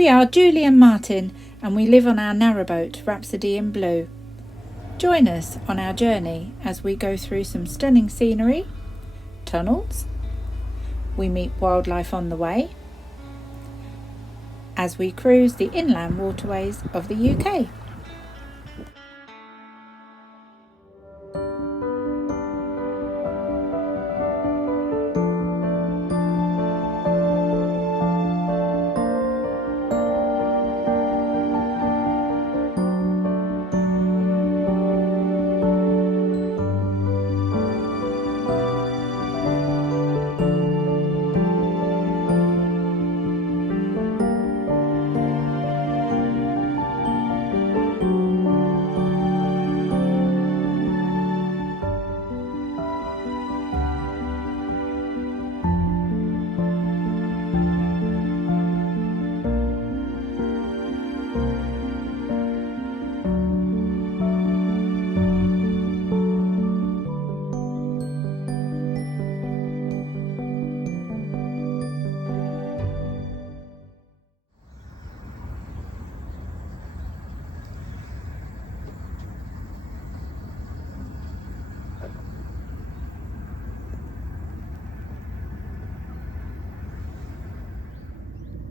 We are Julie and Martin, and we live on our narrowboat, Rhapsody in Blue. Join us on our journey as we go through some stunning scenery, tunnels, we meet wildlife on the way, as we cruise the inland waterways of the UK.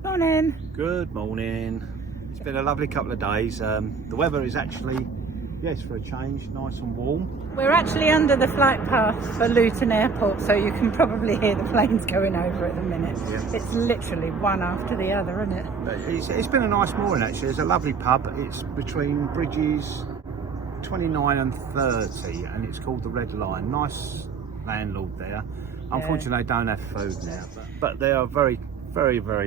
Morning. Good morning. It's been a lovely couple of days. The weather is actually, yes, for a change, nice and warm. We're actually under the flight path for Luton Airport, so you can probably hear the planes going over at the minute. Yeah. It's literally one after the other, isn't it? It's been a nice morning actually. There's a lovely pub. It's between bridges 29 and 30 and it's called the Red Lion. Nice landlord there. Unfortunately, they don't have food now, but they are very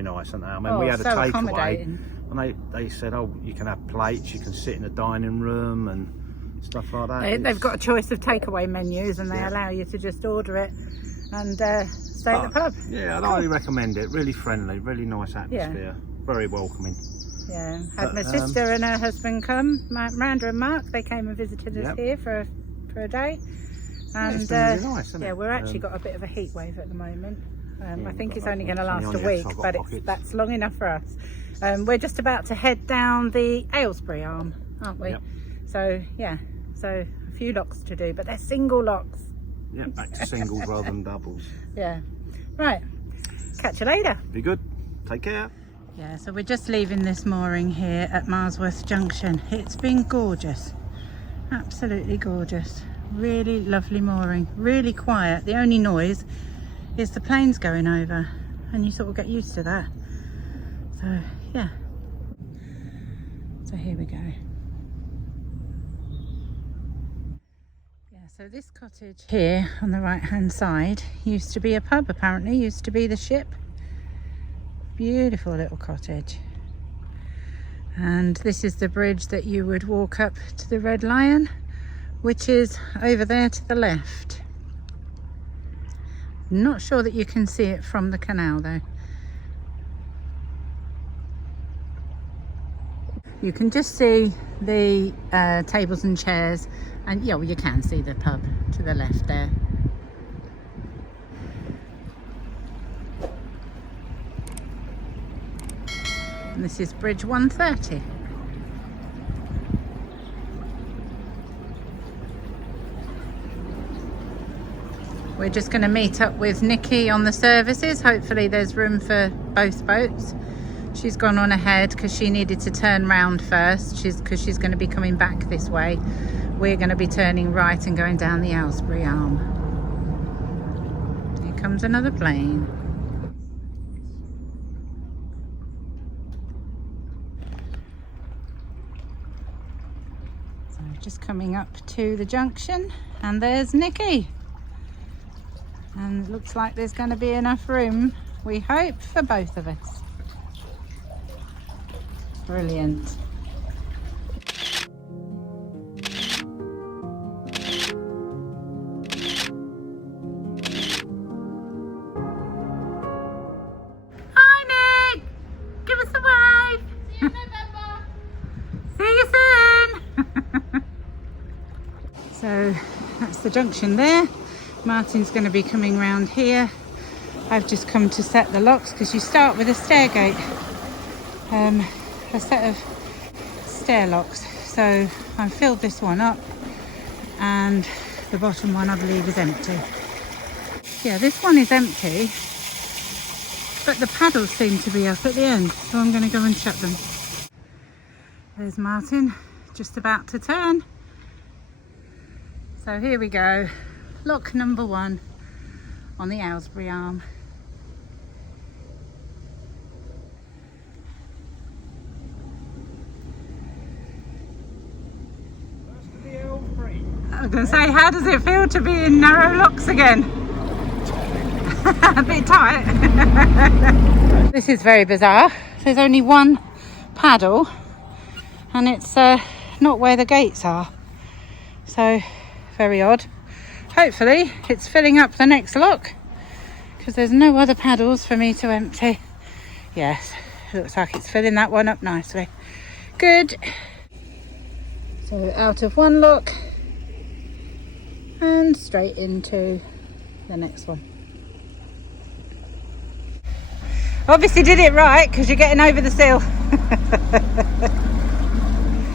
nice, aren't they? I mean, we had a takeaway and they said, oh, you can have plates, you can sit in the dining room and stuff like that. They've got a choice of takeaway menus and they allow you to just order it and stay at the pub. Yeah, I'd highly recommend it. Really friendly, really nice atmosphere, very welcoming. Yeah, had my sister and her husband come, Miranda and Mark. They came and visited us here for a day. And it's been really nice, hasn't it? we're actually got a bit of a heat wave at the moment. I think it's only going to last a week, but that's long enough for us. We're just about to head down the Aylesbury Arm, aren't we? Yep. So a few locks to do, but they're single locks. Yeah, back to singles rather than doubles. Yeah. Right. Catch you later. Be good. Take care. Yeah, so we're just leaving this mooring here at Marsworth Junction. It's been gorgeous. Absolutely gorgeous. Really lovely mooring. Really quiet. The only noise is the planes going over, and you sort of get used to that. So yeah, so here we go. Yeah, so this cottage here on the right hand side used to be a pub, apparently. Used to be the Ship. Beautiful little cottage. And this is the bridge that you would walk up to the Red Lion, which is over there to the left. Not sure that you can see it from the canal though. You can just see the tables and chairs, and yeah, well, you can see the pub to the left there. And this is bridge 130. We're just going to meet up with Nikki on the services. Hopefully there's room for both boats. She's gone on ahead because she needed to turn round first, because she's going to be coming back this way. We're going to be turning right and going down the Aylesbury Arm. Here comes another plane. So just coming up to the junction, and there's Nikki. And it looks like there's going to be enough room, we hope, for both of us. Brilliant. Hi Nick! Give us a wave! See you in November! See you soon! So that's the junction there. Martin's going to be coming round here. I've just come to set the locks because you start with a stair gate a set of stair locks. So I filled this one up and the bottom one I believe is empty. Yeah, this one is empty, but the paddles seem to be up at the end, so I'm going to go and shut them. There's Martin, just about to turn. So here we go, lock number 1 on the Aylesbury Arm. I was going to say, how does it feel to be in narrow locks again? A bit tight. This is very bizarre. There's only one paddle and it's not where the gates are. So, very odd. Hopefully it's filling up the next lock because there's no other paddles for me to empty. Yes, looks like it's filling that one up nicely. Good. So out of one lock and straight into the next one. Obviously did it right because you're getting over the sill. I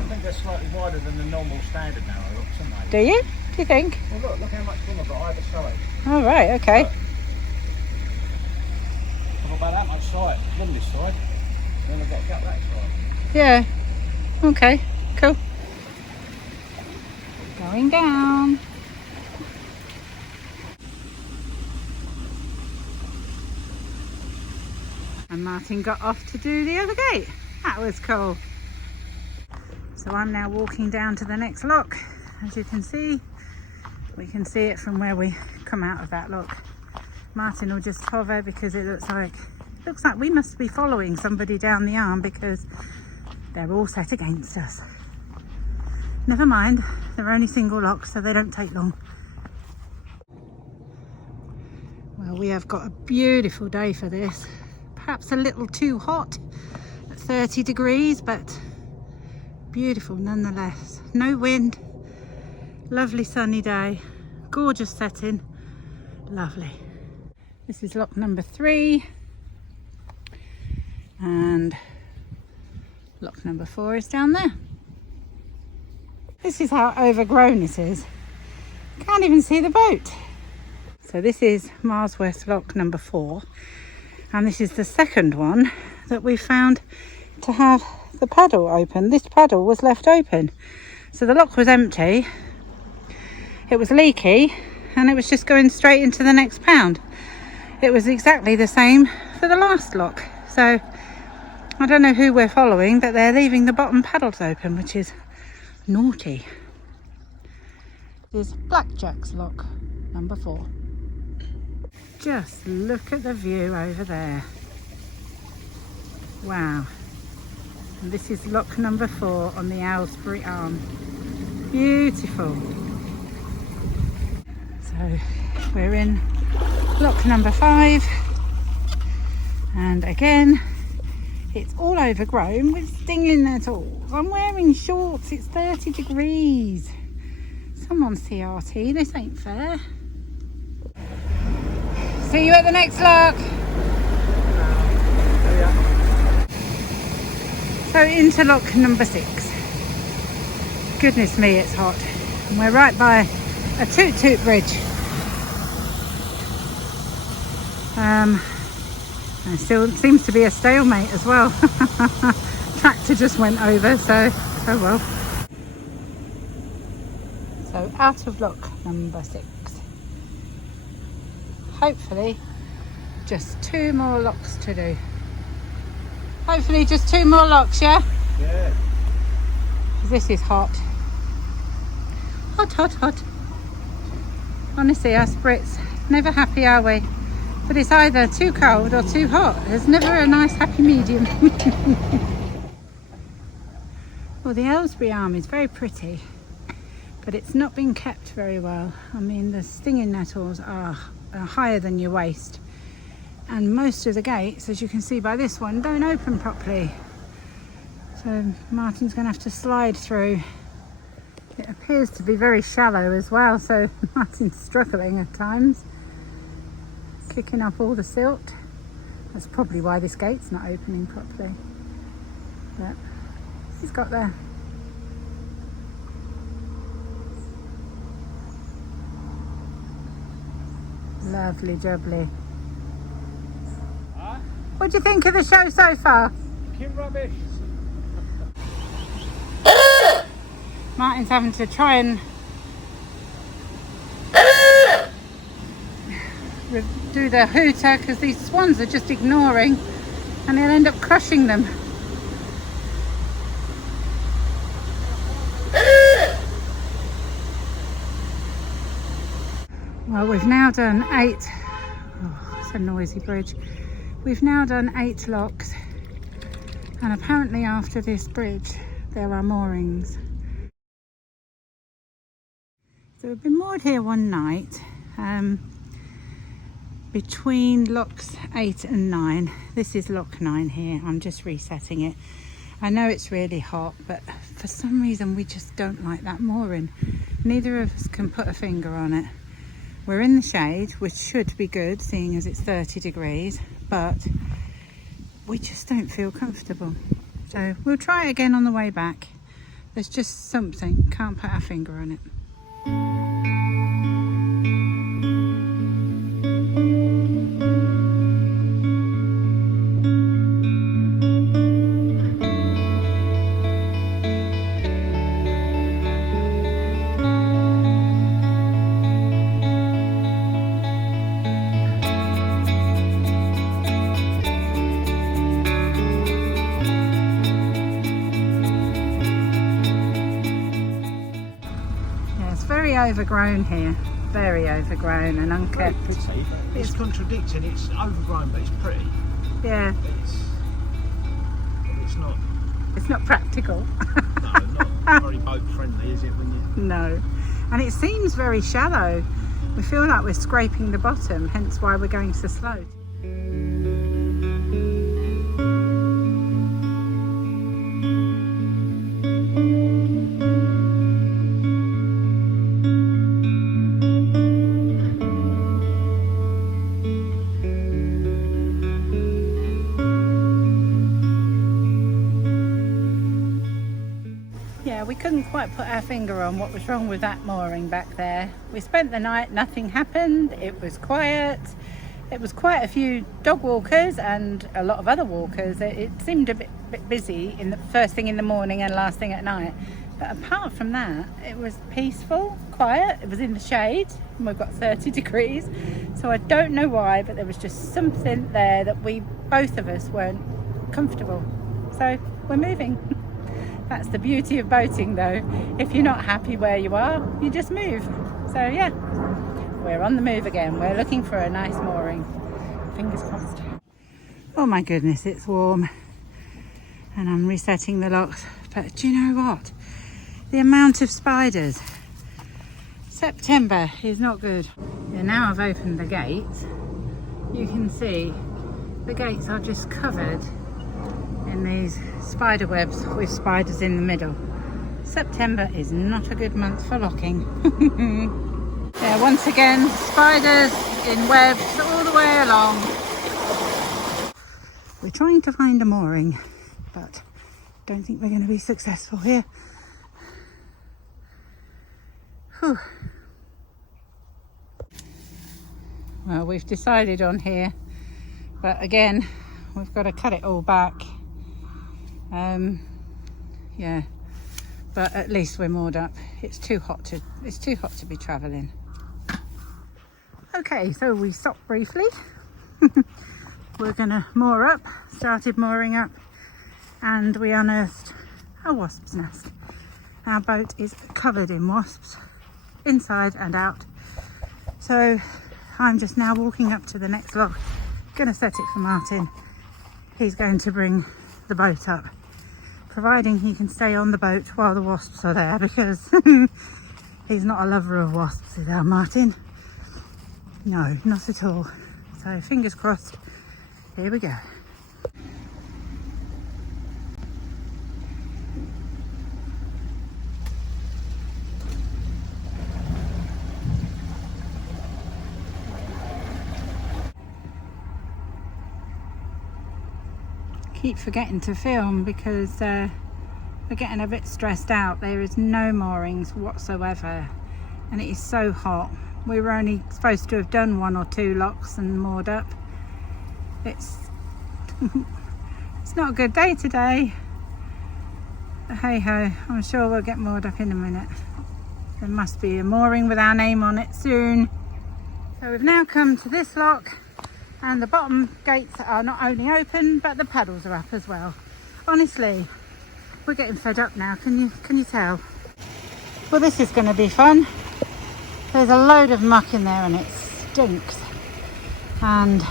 think they're slightly wider than the normal standard narrow locks, aren't they? Do you? Do you think? Well look how much room I've got either side. Oh right, okay. Look. I've got about that much side, on this side, and then I've got to get that side. Yeah. Okay, cool. Going down. And Martin got off to do the other gate. That was cool. So I'm now walking down to the next lock. As you can see, we can see it from where we come out of that lock. Martin will just hover because it looks like we must be following somebody down the arm because they're all set against us. Never mind, they're only single locks, so they don't take long. Well, we have got a beautiful day for this. Perhaps a little too hot at 30 degrees, but beautiful nonetheless. No wind, lovely sunny day, gorgeous setting, lovely. This is lock number 3 and lock number 4 is down there. This is how overgrown it is. Can't even see the boat. So this is Marsworth lock number 4. And this is the second one that we found to have the paddle open. This paddle was left open. So the lock was empty, it was leaky, and it was just going straight into the next pound. It was exactly the same for the last lock. So I don't know who we're following, but they're leaving the bottom paddles open, which is naughty. This is Blackjack's lock number 4. Just look at the view over there. Wow. And this is lock number 4 on the Aylesbury Arm. Beautiful. So we're in lock number 5. And again, it's all overgrown with stinging nettles. I'm wearing shorts, it's 30 degrees. Someone's CRT, this ain't fair. See you at the next lock. So into lock number 6. Goodness me, it's hot. And we're right by a toot-toot bridge. There still seems to be a stalemate as well. Tractor just went over, so oh well. So out of lock number 6. Hopefully just 2 more locks to do. Hopefully just 2 more locks, yeah? Yeah. This is hot. Hot, hot, hot. Honestly, us Brits, never happy, are we? But it's either too cold or too hot. There's never a nice happy medium. Well, the Aylesbury Arm is very pretty, but it's not been kept very well. I mean, the stinging nettles are higher than your waist, and most of the gates, as you can see by this one, don't open properly. So Martin's going to have to slide through. It appears to be very shallow as well, so Martin's struggling at times, kicking up all the silt. That's probably why this gate's not opening properly. But he's got there. Lovely jubbly. What do you think of the show so far? Fucking rubbish. Martin's having to try and do the hooter because these swans are just ignoring, and he'll end up crushing them. Well, we've now done 8. Oh, it's a noisy bridge. We've now done 8 locks, and apparently after this bridge there are moorings. So we've been moored here one night between locks 8 and 9. This is lock 9 here. I'm just resetting it. I know it's really hot, but for some reason we just don't like that mooring. Neither of us can put a finger on it. We're in the shade, which should be good seeing as it's 30 degrees, but we just don't feel comfortable. So we'll try it again on the way back. There's just something, can't put our finger on it. Overgrown here, very overgrown and unkept. Pretty, but it's contradicting. It's overgrown, but it's pretty. Yeah. It's not practical. No, not very boat friendly, is it? When you... No, and it seems very shallow. We feel like we're scraping the bottom, hence why we're going so slow. We couldn't quite put our finger on what was wrong with that mooring back there. We spent the night, nothing happened, it was quiet. It was quite a few dog walkers and a lot of other walkers. It seemed a bit busy in the first thing in the morning and last thing at night. But apart from that, it was peaceful, quiet. It was in the shade and we've got 30 degrees. So I don't know why, but there was just something there that both of us weren't comfortable. So we're moving. That's the beauty of boating though. If you're not happy where you are, you just move. So yeah, we're on the move again. We're looking for a nice mooring. Fingers crossed. Oh my goodness, it's warm. And I'm resetting the locks. But do you know what? The amount of spiders. September is not good. Yeah, now I've opened the gates. You can see the gates are just covered in these spider webs with spiders in the middle. September is not a good month for locking. Yeah, once again, spiders in webs all the way along. We're trying to find a mooring, but don't think we're going to be successful here. Whew. Well, we've decided on here, but again, we've got to cut it all back. Yeah, but at least we're moored up. It's too hot to be travelling. Okay, so we stopped briefly. We're gonna moor up, started mooring up, and we unearthed a wasp's nest. Our boat is covered in wasps, inside and out. So I'm just now walking up to the next lock, gonna set it for Martin. He's going to bring the boat up, providing he can stay on the boat while the wasps are there, because he's not a lover of wasps, is our Martin. No, not at all. So fingers crossed. Here we go. keep forgetting to film because we're getting a bit stressed out. There is no moorings whatsoever and it is so hot. We were only supposed to have done 1 or 2 locks and moored up. It's it's not a good day today. But hey ho, I'm sure we'll get moored up in a minute. There must be a mooring with our name on it soon. So we've now come to this lock and the bottom gates are not only open but the paddles are up as well. Honestly, we're getting fed up now, can you tell? Well, this is going to be fun. There's a load of muck in there and it stinks. And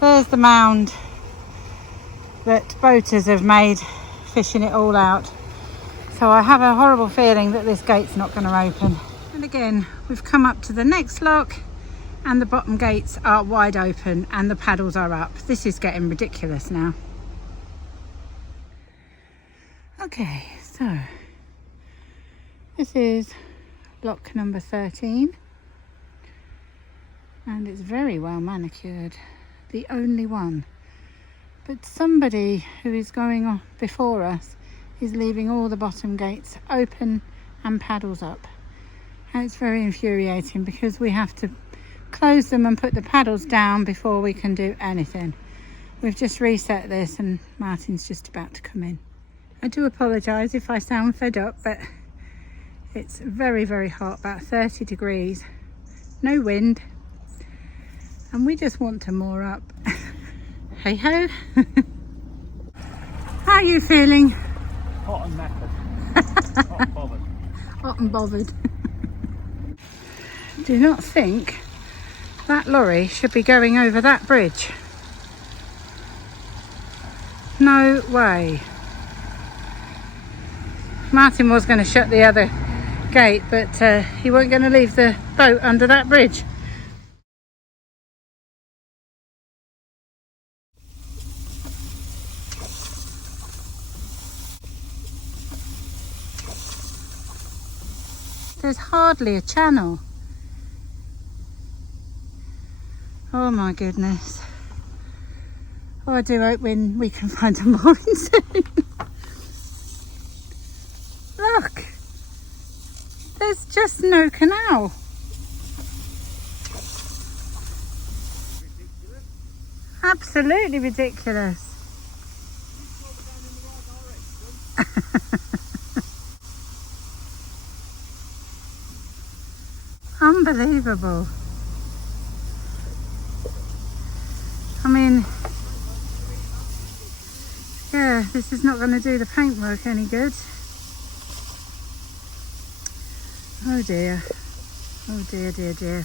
there's the mound that boaters have made, fishing it all out. So I have a horrible feeling that this gate's not going to open. And again, we've come up to the next lock and the bottom gates are wide open and the paddles are up. This is getting ridiculous now. Okay, so this is lock number 13 and it's very well manicured, the only one. But somebody who is going on before us is leaving all the bottom gates open and paddles up. And it's very infuriating because we have to close them and put the paddles down before we can do anything. We've just reset this and Martin's just about to come in. I do apologise if I sound fed up, but it's very, very hot, about 30 degrees, no wind, and we just want to moor up. Hey ho. How are you feeling? Hot and knackered. Hot and bothered. Hot and bothered. Do not think that lorry should be going over that bridge. No way. Martin was going to shut the other gate, but he wasn't going to leave the boat under that bridge. There's hardly a channel. Oh my goodness. Oh, I do hope when we can find a mooring soon. Look, there's just no canal. Ridiculous. Absolutely ridiculous. Unbelievable. I mean, yeah, this is not going to do the paintwork any good. Oh dear. Oh dear, dear, dear.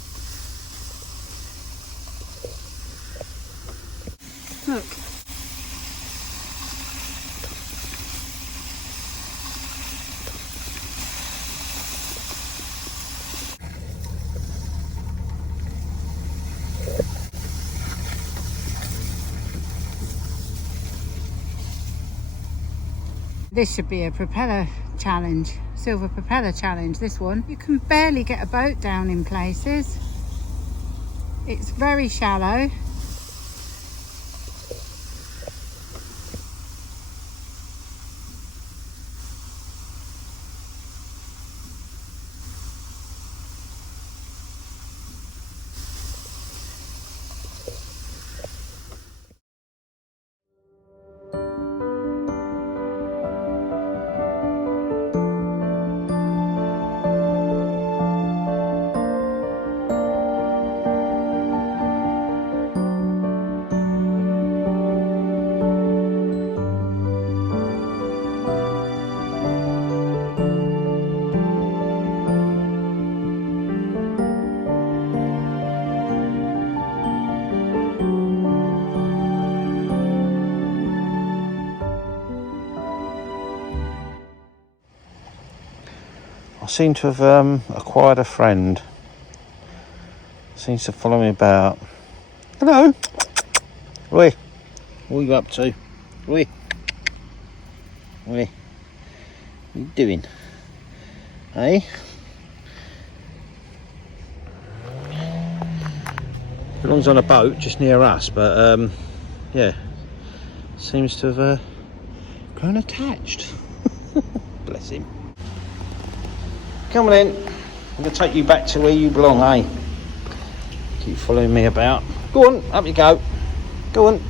Look. This should be a propeller challenge, silver propeller challenge, this one. You can barely get a boat down in places. It's very shallow. I seem to have acquired a friend. Seems to follow me about. Hello. Roy, what are you up to? Roy. Roy. What are you doing? Hey? Belongs on a boat just near us, but yeah. seems to have grown attached. Bless him. Come on in. I'm going to take you back to where you belong, eh? Keep following me about. Go on, up you go. Go on.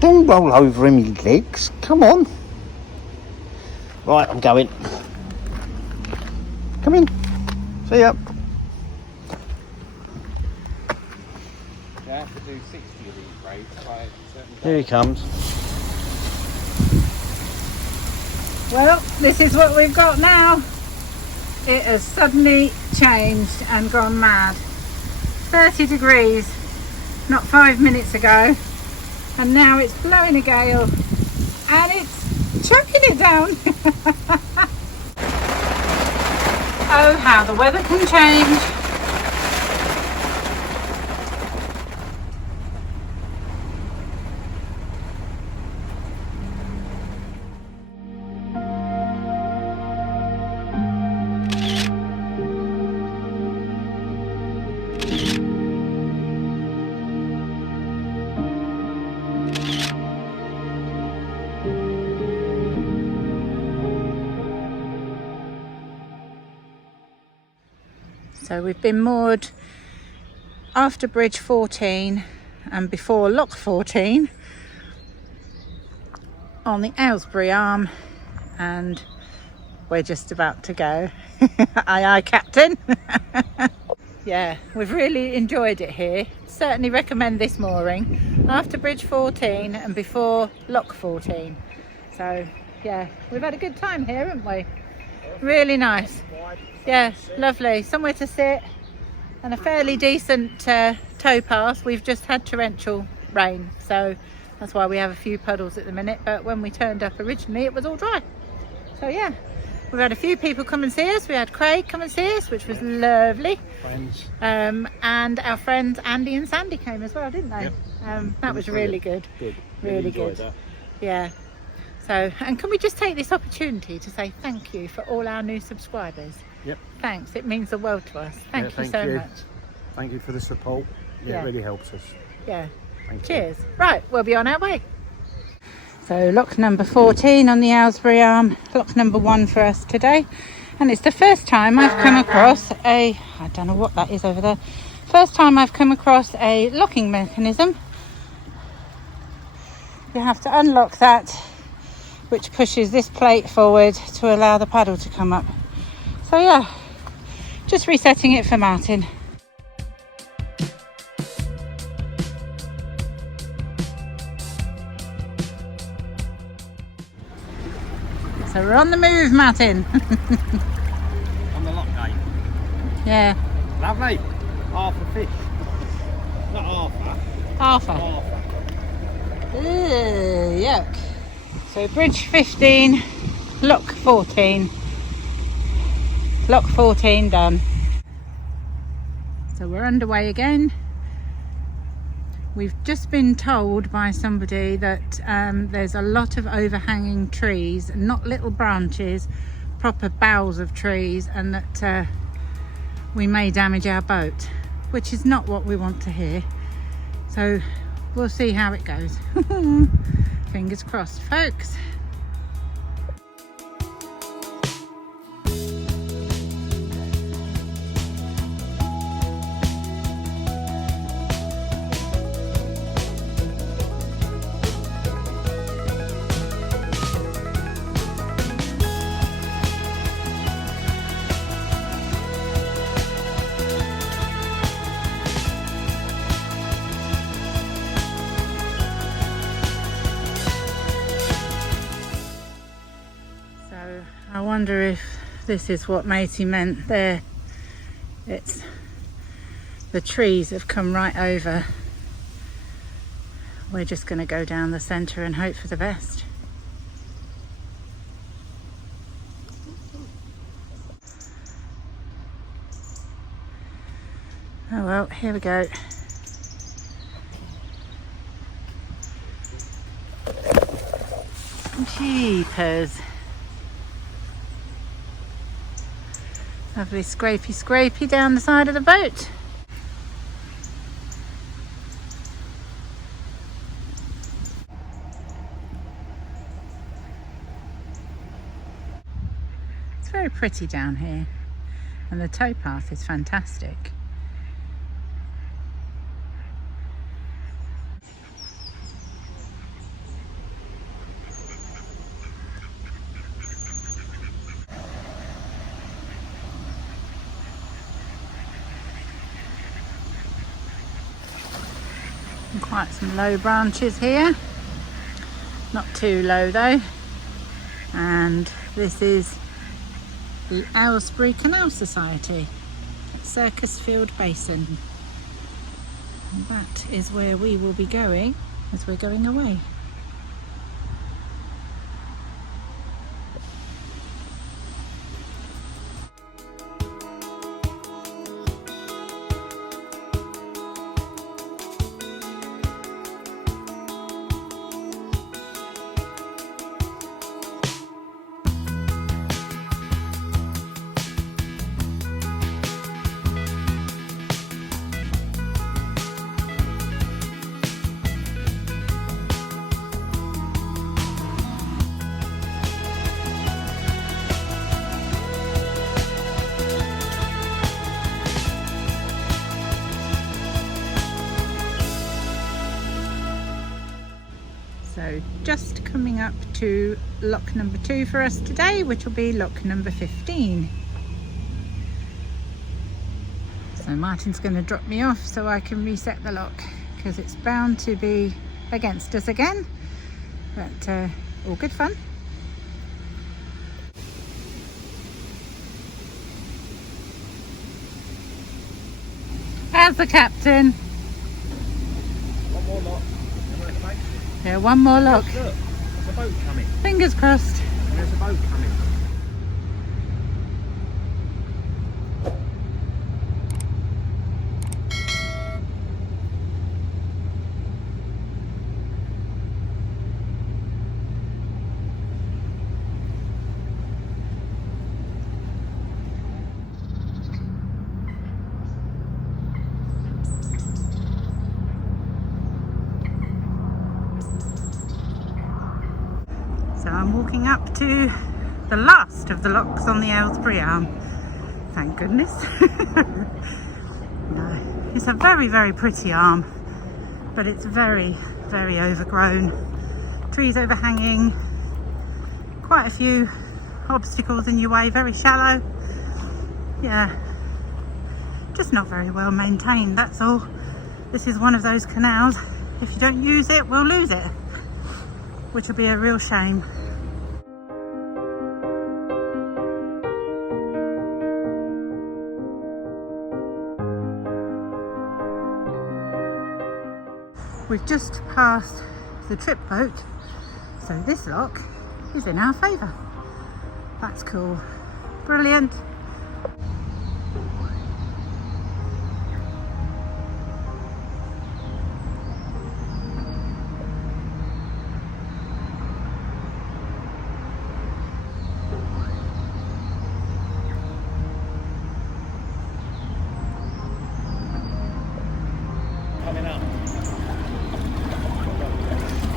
Don't roll over him, you legs. Come on. Right, I'm going. Come in. See ya. You have to do 60 of these braids by a certain day. Here he comes. Well, this is what we've got now. It has suddenly changed and gone mad. 30 degrees not 5 minutes ago, and now it's blowing a gale and it's chucking it down. Oh, how the weather can change. So we've been moored after bridge 14 and before lock 14 on the Aylesbury Arm, and we're just about to go. Aye aye, Captain. Yeah, we've really enjoyed it here. Certainly recommend this mooring after bridge 14 and before lock 14. So yeah, we've had a good time here, haven't we? Really nice. Yeah, lovely. Somewhere to sit and a fairly decent tow path. We've just had torrential rain, so that's why we have a few puddles at the minute, but when we turned up originally it was all dry. So yeah, we've had a few people come and see us. We had Craig come and see us, which was lovely. Friends. And our friends Andy and Sandy came as well, didn't they? Yep. That was really good. Good. Really good. That. Yeah. So, and can we just take this opportunity to say thank you for all our new subscribers? Yep. Thanks, it means the world to us. Thank you so much. Thank you for the support. Yeah, it really helps us. Yeah. Thank you. Cheers. Right, we'll be on our way. So lock number 14 on the Aylesbury Arm, lock number 1 for us today. And it's the first time I've come across I don't know what that is over there. First time I've come across a locking mechanism. You have to unlock that, which pushes this plate forward to allow the paddle to come up. So yeah, just resetting it for Martin. So we're on the move, Martin. On the lock gate. Yeah. Lovely. Half a fish. Not Arthur. Ew, yuck. So bridge 15, lock 14. Lock 14 done. So we're underway again. We've just been told by somebody that there's a lot of overhanging trees, not little branches, proper boughs of trees, and that we may damage our boat, which is not what we want to hear. So we'll see how it goes. Fingers crossed, folks. I wonder if this is what Matey meant there. It's the trees have come right over. We're just going to go down the centre and hope for the best. Oh well, here we go. Jeepers. Lovely scrapey down the side of the boat. very pretty down here, and the towpath is fantastic. And quite some low branches here, not too low though. And this is the Aylesbury Canal Society at Circusfield Basin. And that is where we will be going as we're going away. So just coming up to lock number 2 for us today, which will be lock number 15. So Martin's going to drop me off so I can reset the lock, because it's bound to be against us again, but all good fun. As the captain. One more lock. Yeah, one more lock. Look, there's a boat coming. Fingers crossed. There's a boat coming. So I'm walking up to the last of the locks on the Aylesbury Arm. Thank goodness. No, it's a very, very pretty arm, but it's very, very overgrown. Trees overhanging, quite a few obstacles in your way, very shallow. Yeah, just not very well maintained, that's all. This is one of those canals, if you don't use it, we'll lose it, which will be a real shame. We've just passed the trip boat, so this lock is in our favour. That's cool. Brilliant.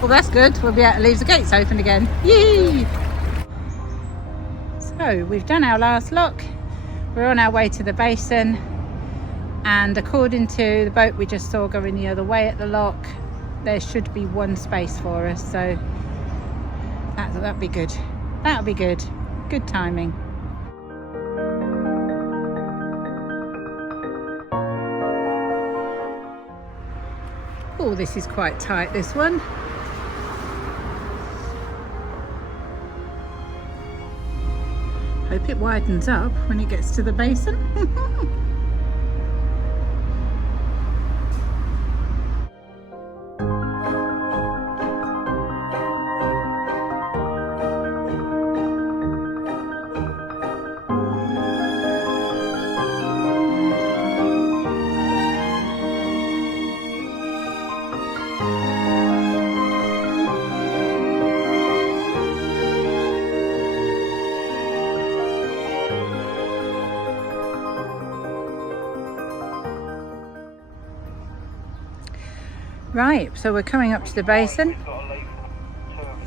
Well, that's good. We'll be able to leave the gates open again. Yee! So we've done our last lock. We're on our way to the basin, and according to the boat we just saw going the other way at the lock, there should be one space for us. So that'd be good. That'll be good. Good timing. Oh, this is quite tight, this one. Hope it widens up when it gets to the basin. Right, so we're coming up to the basin.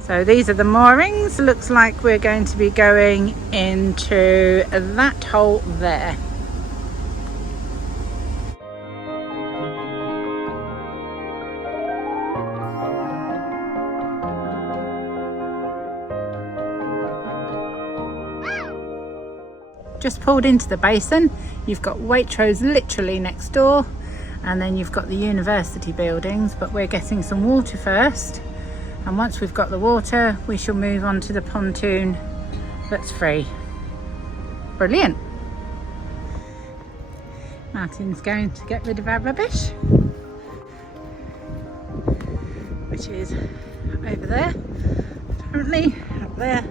So these are the moorings. Looks like we're going to be going into that hole there. Just pulled into the basin. You've got Waitrose literally next door, and then you've got the university buildings, but we're getting some water first, and once we've got the water we shall move on to the pontoon that's free. Brilliant. Martin's going to get rid of our rubbish, which is over there, apparently up there.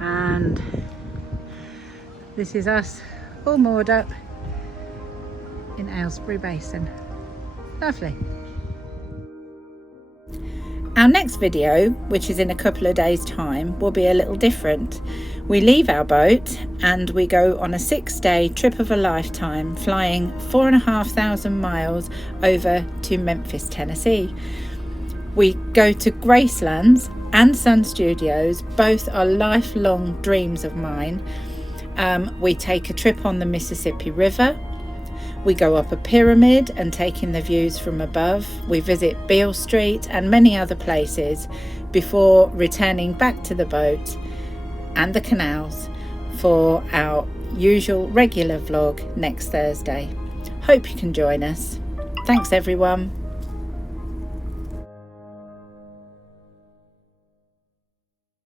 And this is us all moored up in Aylesbury Basin. Lovely. Our next video, which is in a couple of days' time, will be a little different. We leave our boat and we go on a 6-day trip of a lifetime, flying 4,500 miles over to Memphis, Tennessee. We go to Gracelands and Sun Studios. Both are lifelong dreams of mine. We take a trip on the Mississippi River. We go up a pyramid and take in the views from above. We visit Beale Street and many other places before returning back to the boat and the canals for our usual regular vlog next Thursday. Hope you can join us. Thanks everyone.